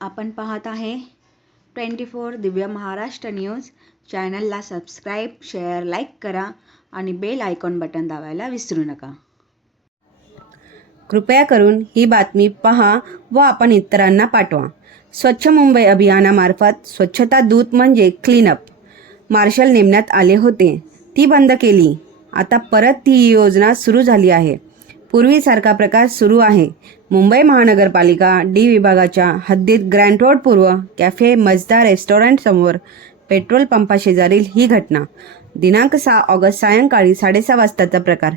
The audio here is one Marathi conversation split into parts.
आपण पाहत आहे twenty four Divya Maharashtra news. चॅनलला सबस्क्राईब शेअर लाईक करा आणि बेल आयकॉन बटन दाबायला विसरू नका. कृपया करून ही बातमी पहा व आपण इतरांना पाठवा. स्वच्छ मुंबई अभियानामार्फत स्वच्छता दूत म्हणजे क्लीनअप मार्शल नेमण्यात आले होते. ती बंद केली. आता परत ती योजना सुरू झाली आहे. पूर्वीसारखा प्रकार सुरू आहे. मुंबई महानगरपालिका डी विभागाच्या हद्दीत ग्रँड रोड पूर्व कॅफे मजदा रेस्टॉरंट समोर पेट्रोल पंपाशेजारील ही घटना. दिनांक सहा ऑगस्ट सायंकाळी साडेसहा वाजताचा प्रकार.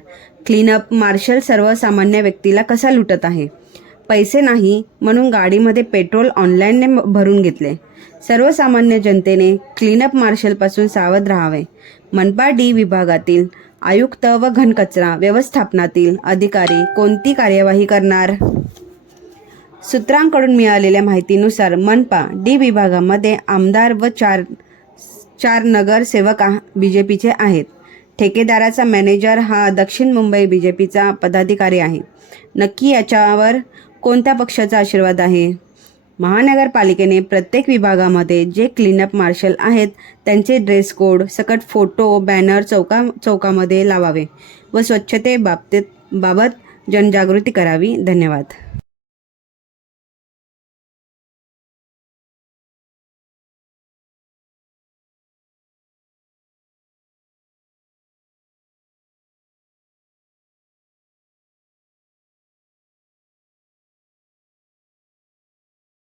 क्लीनअप मार्शल सर्वसामान्य व्यक्तीला कसा लुटत आहे? पैसे नाही म्हणून गाडीमध्ये पेट्रोल ऑनलाईनने भरून घेतले. सर्वसामान्य जनतेने क्लीनअप मार्शलपासून सावध राहावे. मनपा डी विभागातील आयुक्त व घनकचरा व्यवस्थापनातील अधिकारी कोणती कार्यवाही करणार? सूत्रांकडून मिळालेल्या माहितीनुसार मनपा डी विभागामध्ये आमदार व चार चार नगरसेवक बी जे पीचे आहेत. ठेकेदाराचा मॅनेजर हा दक्षिण मुंबई बी जे पीचा पदाधिकारी आहे. नक्की याच्यावर कोणत्या पक्षाचा आशीर्वाद आहे? महानगरपालिकेने प्रत्येक विभागामध्ये जे क्लीनअप मार्शल आहेत त्यांचे ड्रेस कोड सकट फोटो बॅनर चौका चौकामध्ये लावावे व स्वच्छते बाबतीत बाबत जनजागृती करावी. धन्यवाद.